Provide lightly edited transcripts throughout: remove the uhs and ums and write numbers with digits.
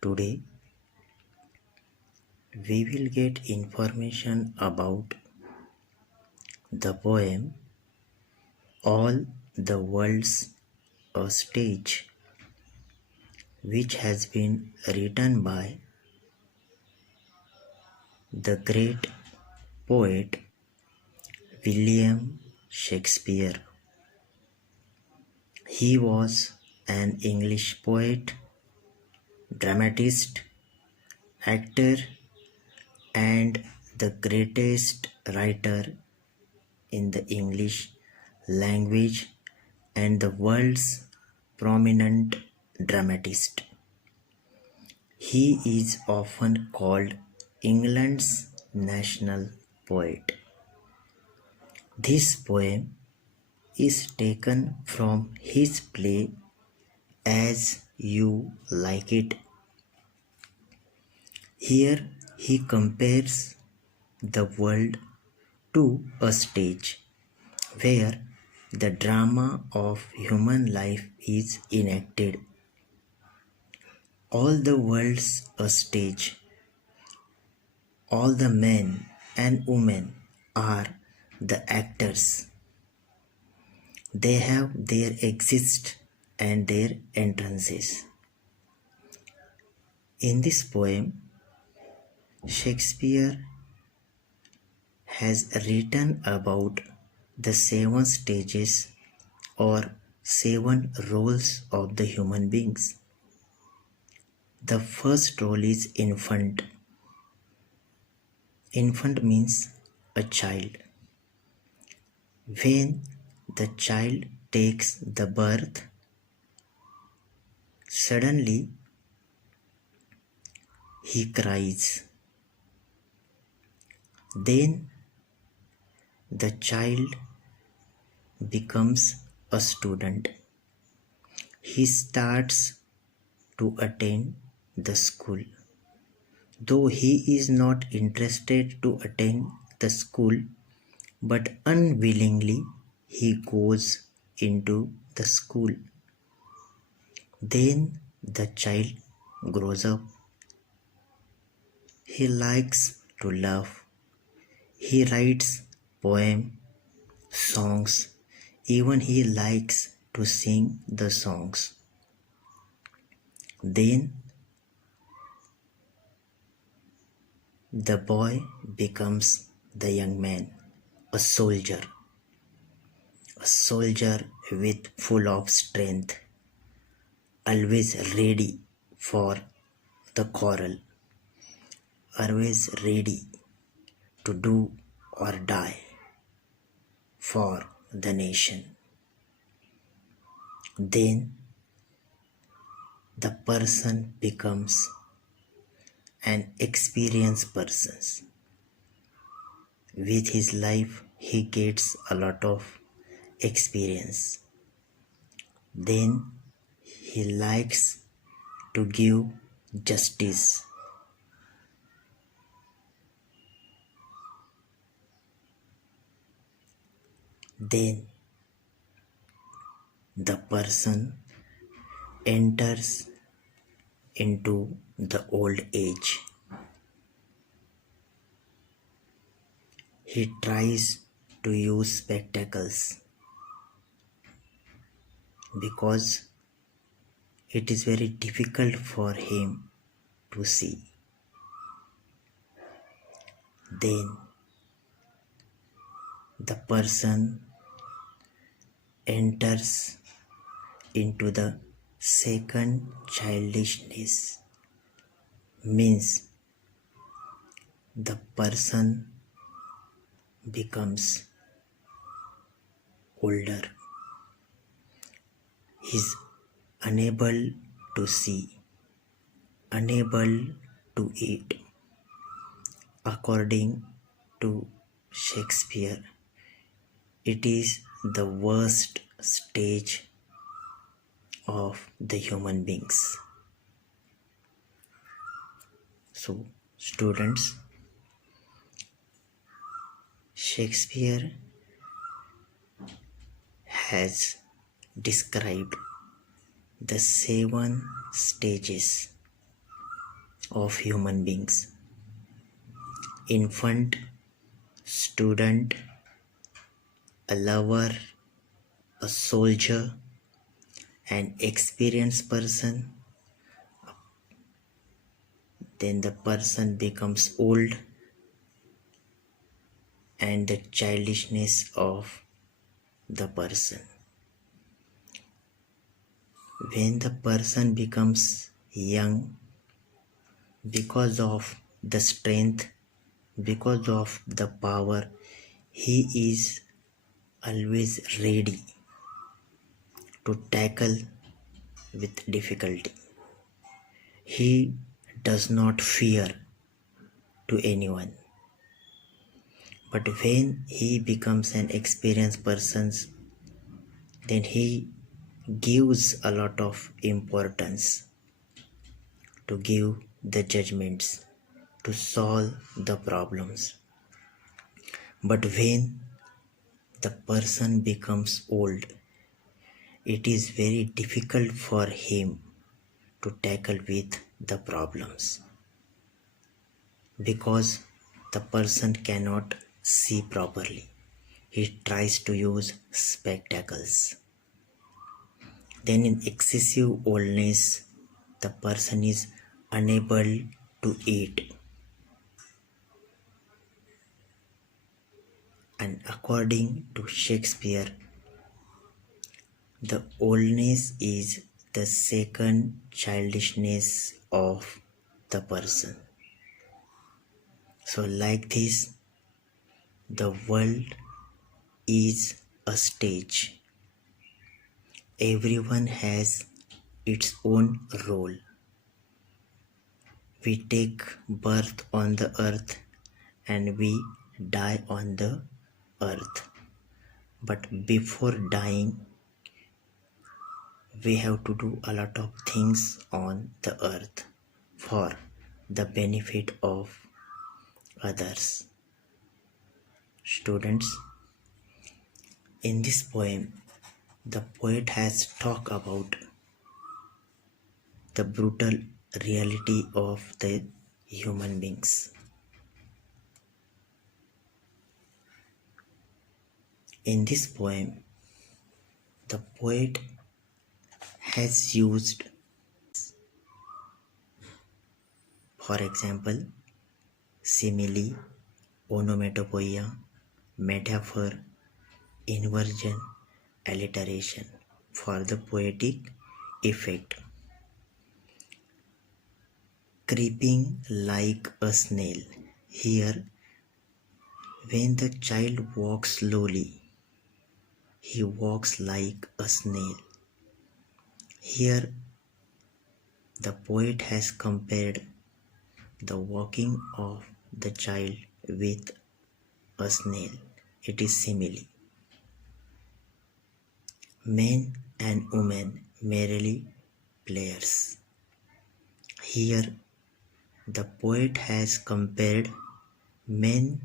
Today we will get information about the poem All the World's a Stage, which has been written by the great poet William Shakespeare. He was an English poet, dramatist, actor, and the greatest writer in the English language and the world's prominent dramatist. He is often called England's national poet. This poem is taken from his play As You Like It. Here he compares the world to a stage where the drama of human life is enacted. All the world's a stage. All the men and women are the actors. They have their exits and their entrances. In this poem, Shakespeare has written about the 7 stages or 7 roles of the human beings. The first role is infant. Infant means a child. When the child takes the birth, suddenly he cries. Then the child becomes a student. He starts to attend the school. Though he is not interested to attend the school, but unwillingly he goes into the school. Then the child grows up. He likes to laugh. He writes poems, songs, even he likes to sing the songs. Then the boy becomes the young man, a soldier with full of strength, always ready for the quarrel, always ready to do or die for the nation. Then the person becomes an experienced person. With his life, he gets a lot of experience. Then he likes to give justice. Then the person enters into the old age. He tries to use spectacles because it is very difficult for him to see. Then the person enters into the second childishness, means the person becomes older. He is unable to see, unable to eat. According to Shakespeare, it is the worst stage of the human beings. So, students, Shakespeare has described the 7 stages of human beings: infant, student, a lover, a soldier, an experienced person. Then the person becomes old, and the childishness of the person. When the person becomes young, because of the strength, because of the power, he is always ready to tackle with difficulty. He does not fear to anyone. But when he becomes an experienced person, then he gives a lot of importance to give the judgments, to solve the problems. But when the person becomes old, it is very difficult for him to tackle with the problems, because the person cannot see properly. He tries to use spectacles. Then in excessive oldness, the person is unable to eat. And according to Shakespeare, the oldness is the second childishness of the person. So like this, the world is a stage. Everyone has its own role. We take birth on the earth and we die on the earth. But before dying, we have to do a lot of things on the earth for the benefit of others. Students, in this poem, the poet has talked about the brutal reality of the human beings. In this poem, the poet has used, for example, simile, onomatopoeia, metaphor, inversion, alliteration for the poetic effect. Creeping like a snail. Here, when the child walks slowly, he walks like a snail. Here, the poet has compared the walking of the child with a snail. It is simile. Men and women merely players. Here, the poet has compared men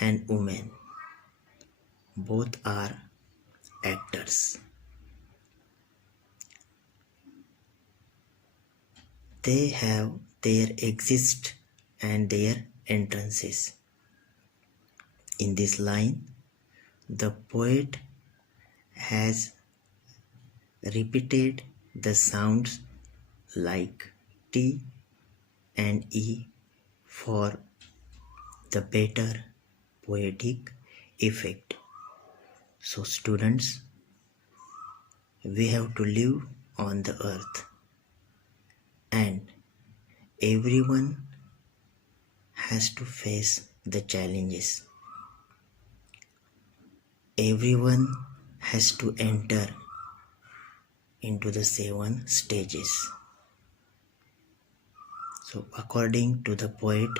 and women. Both are actors. They have their exist and their entrances. In this line, the poet has repeated the sounds like T and E for the better poetic effect. So students, we have to live on the earth, and everyone has to face the challenges. Everyone has to enter into the 7 stages. So according to the poet,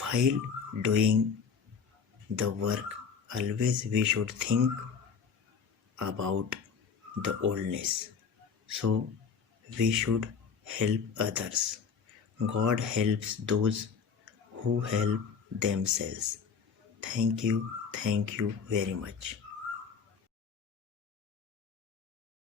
while doing the work, always we should think about the oldness. So we should help others. God helps those who help themselves. Thank you very much.